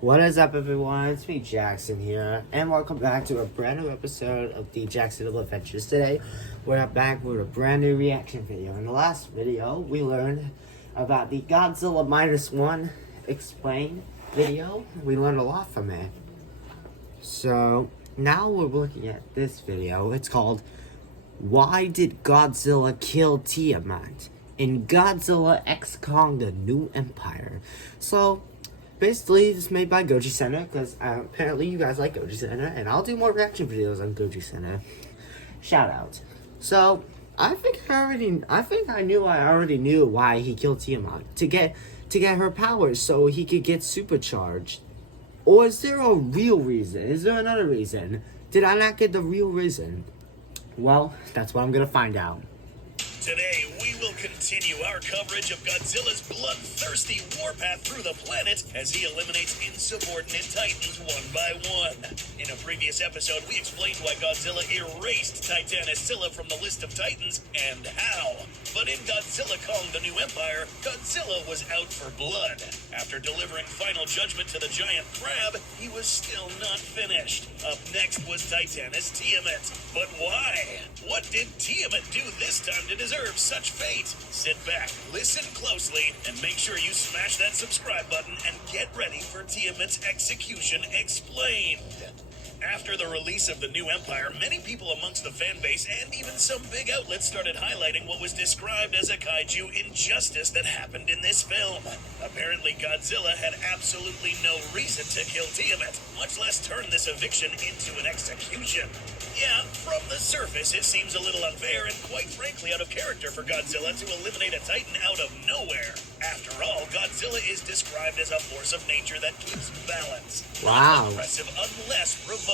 What is up, everyone? It's me, Jaxson here, and welcome back to a brand new episode of the Jaxson Adventures. Today, we're back with a brand new reaction video. In the last video, we learned about the Godzilla -1 Explain video. We learned a lot from it. So, now we're looking at this video. It's called, Why Did Godzilla Kill Tiamat? In Godzilla X Kong, The New Empire. So, basically, it's made by Goji Center, because apparently you guys like Goji Center, and I'll do more reaction videos on Goji Center. Shout out. So, I already knew why he killed Tiamat. To get her powers so he could get supercharged. Or is there a real reason? Is there another reason? Did I not get the real reason? Well, that's what I'm gonna find out. Today, we will continue our coverage of Godzilla's bloodthirsty warpath through the planet as he eliminates insubordinate titans one by one. In a previous episode, we explained why Godzilla erased Titanicilla from the list of titans and how. But in Godzilla Kong: The New Empire, Godzilla was out for blood. After delivering final judgment to the giant crab, he was still not finished. Up next was Titanus Tiamat. But why? What did Tiamat do this time to deserve such fate? Sit back, listen closely, and make sure you smash that subscribe button and get ready for Tiamat's execution explained. After the release of The New Empire, many people amongst the fan base and even some big outlets started highlighting what was described as a kaiju injustice that happened in this film. Apparently, Godzilla had absolutely no reason to kill Tiamat, much less turn this eviction into an execution. Yeah, from the surface, it seems a little unfair and quite frankly out of character for Godzilla to eliminate a titan out of nowhere. After all, Godzilla is described as a force of nature that keeps balance. Wow. Not oppressive unless provoked.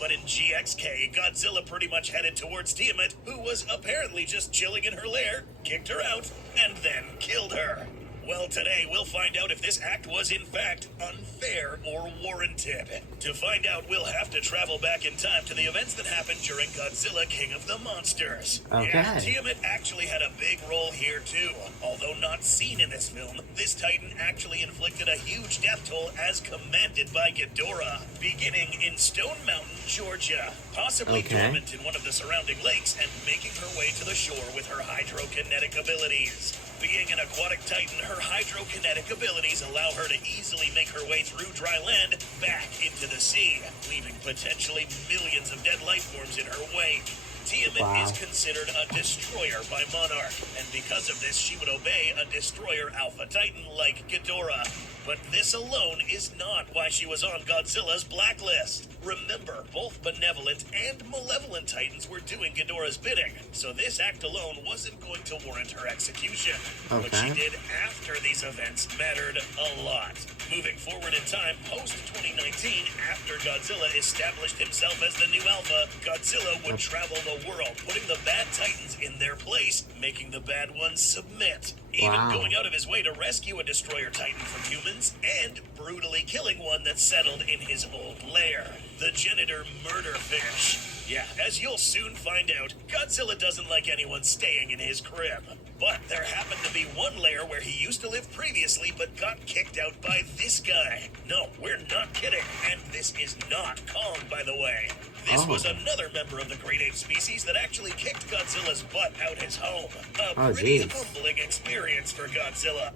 But in GXK, Godzilla pretty much headed towards Tiamat, who was apparently just chilling in her lair, kicked her out, and then killed her. Well, today we'll find out if this act was in fact unfair or warranted. To find out, we'll have to travel back in time to the events that happened during Godzilla King of the Monsters. Okay. Yeah, Tiamat actually had a big role here too. Although not seen in this film, this titan actually inflicted a huge death toll as commanded by Ghidorah, beginning in Stone Mountain, Georgia, possibly dormant in one of the surrounding lakes and making her way to the shore with her hydrokinetic abilities. Being an aquatic titan, her hydrokinetic abilities allow her to easily make her way through dry land back into the sea, leaving potentially millions of dead life forms in her wake. Tiamat is considered a destroyer by Monarch, and because of this, she would obey a destroyer alpha titan like Ghidorah. But this alone is not why she was on Godzilla's blacklist. Remember, both benevolent and malevolent titans were doing Ghidorah's bidding, so this act alone wasn't going to warrant her execution. What she did after these events mattered a lot. Moving forward in time, post-2019, after Godzilla established himself as the new alpha, Godzilla would travel the world, putting the bad titans in their place, making the bad ones submit. Even going out of his way to rescue a destroyer titan from humans, and brutally killing one that settled in his old lair, the Genitor Murderfish. Yeah, as you'll soon find out, Godzilla doesn't like anyone staying in his crib. But there happened to be one lair where he used to live previously but got kicked out by this guy. No, we're not kidding. And this is not Kong, by the way. This was another member of the great ape species that actually kicked Godzilla's butt out his home. A pretty humbling experience for Godzilla.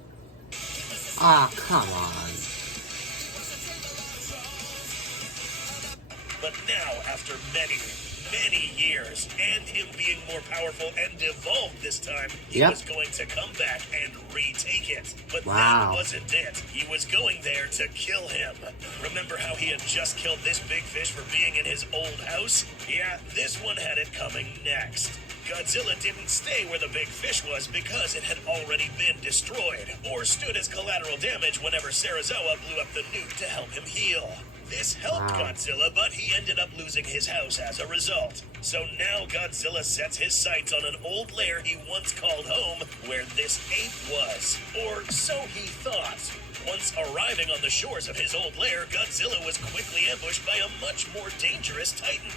Ah, come on. But now, after many years, and him being more powerful and evolved this time, he was going to come back and retake it. But that wasn't it. He was going there to kill him. Remember how he had just killed this big fish for being in his old house? Yeah, this one had it coming next. Godzilla didn't stay where the big fish was because it had already been destroyed, or stood as collateral damage whenever Serizawa blew up the nuke to help him heal. This helped Godzilla, but he ended up losing his house as a result. So now Godzilla sets his sights on an old lair he once called home, where this ape was. Or so he thought. Once arriving on the shores of his old lair, Godzilla was quickly ambushed by a much more dangerous titan.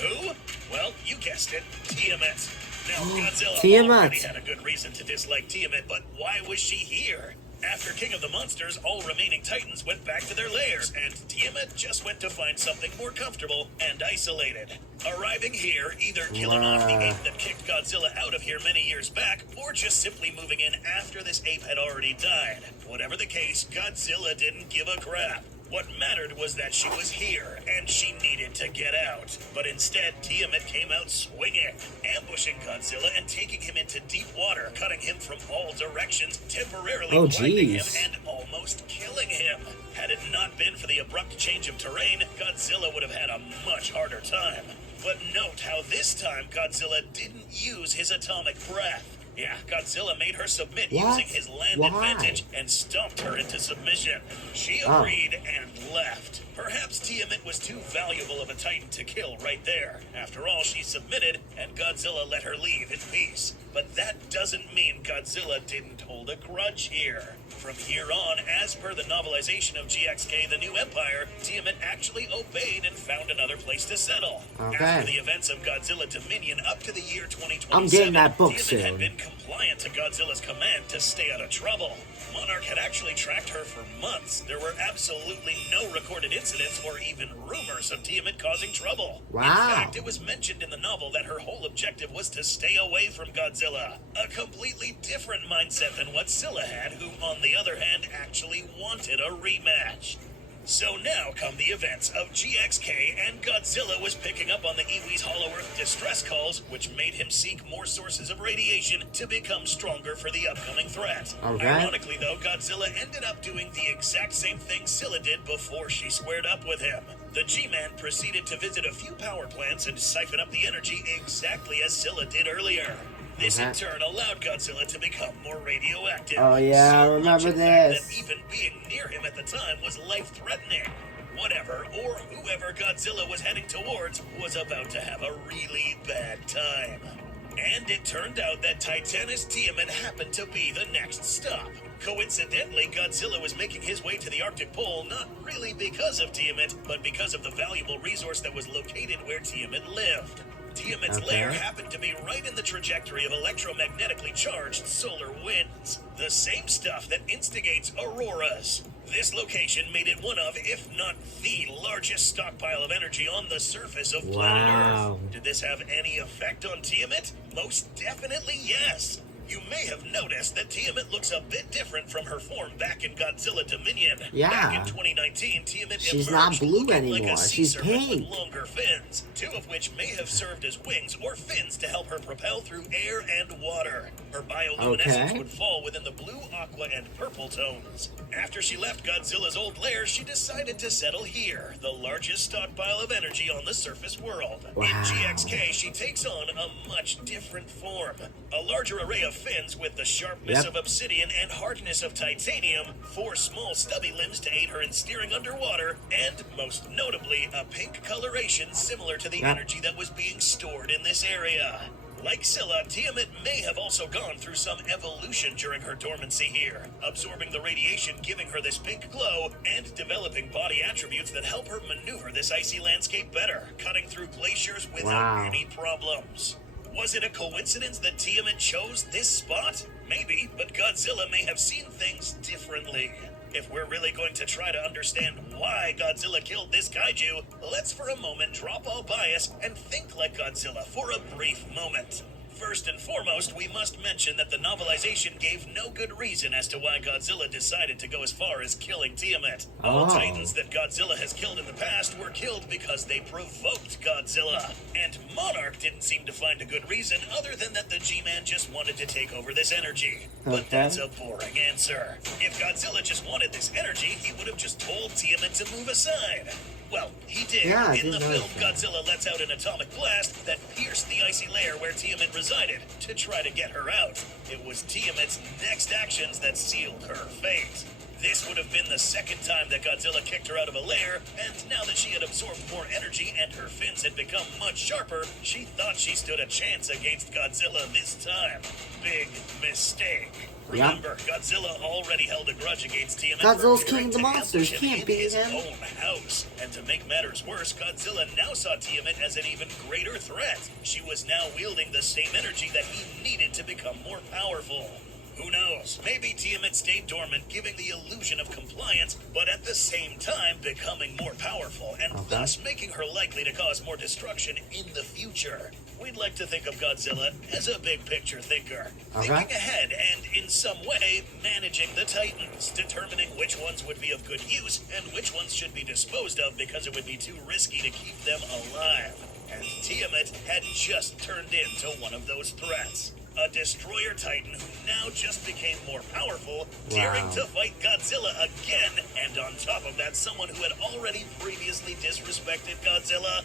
Who? Well, you guessed it, Tiamat. Now, Godzilla already had a good reason to dislike Tiamat, but why was she here? After King of the Monsters, all remaining Titans went back to their lairs, and Tiamat just went to find something more comfortable and isolated. Arriving here, either killing off the ape that kicked Godzilla out of here many years back, or just simply moving in after this ape had already died. Whatever the case, Godzilla didn't give a crap. What mattered was that she was here, and she needed to get out. But instead, Tiamat came out swinging, ambushing Godzilla and taking him into deep water, cutting him from all directions, temporarily blinding him and almost killing him. Had it not been for the abrupt change of terrain, Godzilla would have had a much harder time. But note how this time Godzilla didn't use his atomic breath. Yeah, Godzilla made her submit using his land advantage and stomped her into submission. She agreed and left. Perhaps Tiamat was too valuable of a Titan to kill right there. After all, she submitted, and Godzilla let her leave in peace. But that doesn't mean Godzilla didn't hold a grudge here. From here on, as per the novelization of GXK The New Empire, Tiamat actually obeyed and found another place to settle. After the events of Godzilla Dominion up to the year 2027, I'm getting that book Tiamat had been compliant to Godzilla's command to stay out of trouble. Monarch had actually tracked her for months. There were absolutely no recorded incidents or even rumors of Tiamat causing trouble. In fact, it was mentioned in the novel that her whole objective was to stay away from Godzilla. A completely different mindset than what Scylla had, who, on the other hand, actually wanted a rematch. So now come the events of GXK, and Godzilla was picking up on the Iwi's Hollow Earth distress calls, which made him seek more sources of radiation to become stronger for the upcoming threat. Ironically, though, Godzilla ended up doing the exact same thing Scylla did before she squared up with him. The G-Man proceeded to visit a few power plants and siphon up the energy exactly as Scylla did earlier. This in turn allowed Godzilla to become more radioactive. Oh yeah, I remember this. That even being near him at the time was life-threatening. Whatever, or whoever Godzilla was heading towards, was about to have a really bad time. And it turned out that Titanus Tiamat happened to be the next stop. Coincidentally, Godzilla was making his way to the Arctic Pole not really because of Tiamat, but because of the valuable resource that was located where Tiamat lived. Tiamat's lair happened to be right in the trajectory of electromagnetically charged solar winds, the same stuff that instigates auroras. This location made it one of, if not the largest stockpile of energy on the surface of planet Earth. Did this have any effect on Tiamat? Most definitely yes. You may have noticed that Tiamat looks a bit different from her form back in Godzilla Dominion. Back in 2019, Tiamat she's not blue anymore. like a sea She's serpent pink. with longer fins, two of which may have served as wings or fins to help her propel through air and water. Her bioluminescence would fall within the blue, aqua, and purple tones. After she left Godzilla's old lair, she decided to settle here, the largest stockpile of energy on the surface world. In GXK, she takes on a much different form. A larger array of fins with the sharpness of obsidian and hardness of titanium, 4 small stubby limbs to aid her in steering underwater, and, most notably, a pink coloration similar to the energy that was being stored in this area. Like Scylla, Tiamat may have also gone through some evolution during her dormancy here, absorbing the radiation giving her this pink glow, and developing body attributes that help her maneuver this icy landscape better, cutting through glaciers without any problems. Was it a coincidence that Tiamat chose this spot? Maybe, but Godzilla may have seen things differently. If we're really going to try to understand why Godzilla killed this kaiju, let's for a moment drop all bias and think like Godzilla for a brief moment. First and foremost, we must mention that the novelization gave no good reason as to why Godzilla decided to go as far as killing Tiamat. All Titans that Godzilla has killed in the past were killed because they provoked Godzilla. And Monarch didn't seem to find a good reason other than that the G-Man just wanted to take over this energy. But that's a boring answer. If Godzilla just wanted this energy, he would have just told Tiamat to move aside. Well, he did. In the film, Godzilla lets out an atomic blast that pierced the icy layer where Tiamat resided to try to get her out. It was Tiamat's next actions that sealed her fate. This would have been the second time that Godzilla kicked her out of a lair, and now that she had absorbed more energy and her fins had become much sharper, she thought she stood a chance against Godzilla this time. Big mistake. Remember, Godzilla already held a grudge against Tiamat. Godzilla's King of the Monsters, can't beat him. His own house. And to make matters worse, Godzilla now saw Tiamat as an even greater threat. She was now wielding the same energy that he needed to become more powerful. Who knows? Maybe Tiamat stayed dormant, giving the illusion of compliance, but at the same time becoming more powerful, and thus making her likely to cause more destruction in the future. We'd like to think of Godzilla as a big picture thinker, thinking ahead and, in some way, managing the Titans, determining which ones would be of good use and which ones should be disposed of because it would be too risky to keep them alive. And Tiamat had just turned into one of those threats. A destroyer titan who now just became more powerful, daring to fight Godzilla again, and on top of that, someone who had already previously disrespected Godzilla.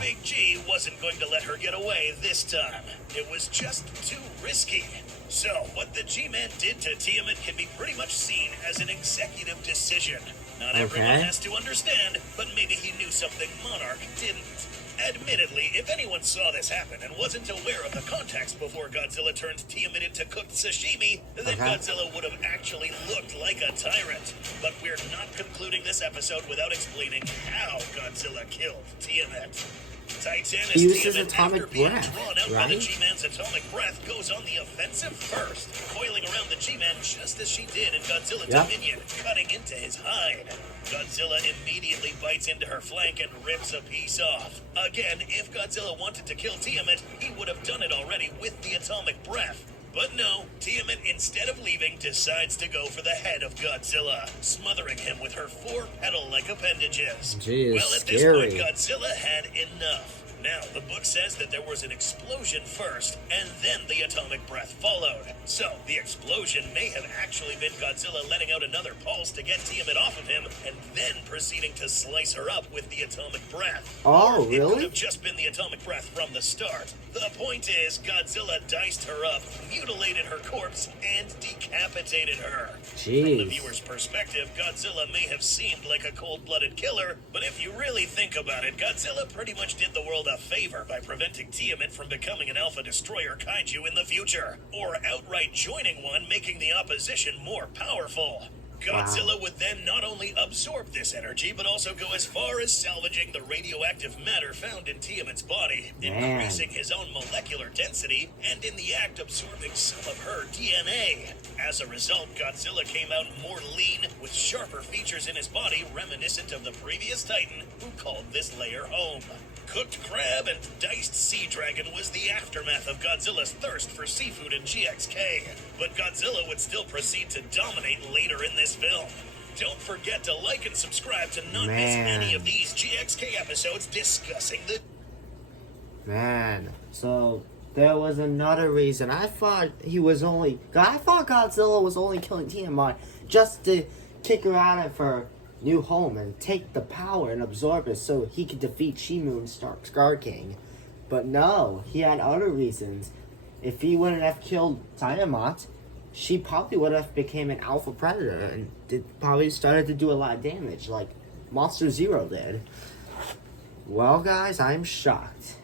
Big G wasn't going to let her get away this time. It was just too risky. So, what the G-Man did to Tiamat can be pretty much seen as an executive decision. Not everyone has to understand, but maybe he knew something Monarch didn't. Admittedly, if anyone saw this happen and wasn't aware of the context before Godzilla turned Tiamat into cooked sashimi, then Godzilla would have actually looked like a tyrant. But we're not concluding this episode without explaining how Godzilla killed Tiamat. Titanus Tiamat, after being drawn out by the G-Man's atomic breath, goes on the offensive first, coiling around the G-Man just as she did in Godzilla Dominion, cutting into his hide. Godzilla immediately bites into her flank and rips a piece off. Again, if Godzilla wanted to kill Tiamat, he would have done it already with the atomic breath. But no, Tiamat, instead of leaving, decides to go for the head of Godzilla, smothering him with her 4 petal-like appendages. Well, at this point, Godzilla had enough. Now, the book says that there was an explosion first, and then the atomic breath followed. So, the explosion may have actually been Godzilla letting out another pulse to get Tiamat off of him, and then proceeding to slice her up with the atomic breath. Oh, really? It could have just been the atomic breath from the start. The point is, Godzilla diced her up, mutilated her corpse, and decapitated her. Jeez. From the viewer's perspective, Godzilla may have seemed like a cold-blooded killer, but if you really think about it, Godzilla pretty much did the world a favor by preventing Tiamat from becoming an Alpha Destroyer kaiju in the future, or outright joining one, making the opposition more powerful. Godzilla would then not only absorb this energy, but also go as far as salvaging the radioactive matter found in Tiamat's body, increasing his own molecular density, and in the act absorbing some of her DNA. As a result, Godzilla came out more lean, with sharper features in his body reminiscent of the previous Titan, who called this layer home. Cooked crab and diced sea dragon was the aftermath of Godzilla's thirst for seafood in GXK, but Godzilla would still proceed to dominate later in this film. Don't forget to like and subscribe to not miss any of these GXK episodes discussing the... So there was another reason. I thought Godzilla was only killing Tiamat just to kick her out of her new home and take the power and absorb it so he could defeat Shimu and Scar King. But no, he had other reasons. If he wouldn't have killed Tiamat, she probably would have became an alpha predator and probably started to do a lot of damage like Monster Zero did. Well guys, I'm shocked.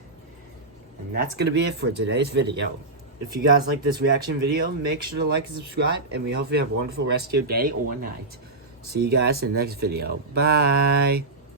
And that's going to be it for today's video. If you guys like this reaction video, make sure to like and subscribe, and we hope you have a wonderful rest of your day or night. See you guys in the next video. Bye.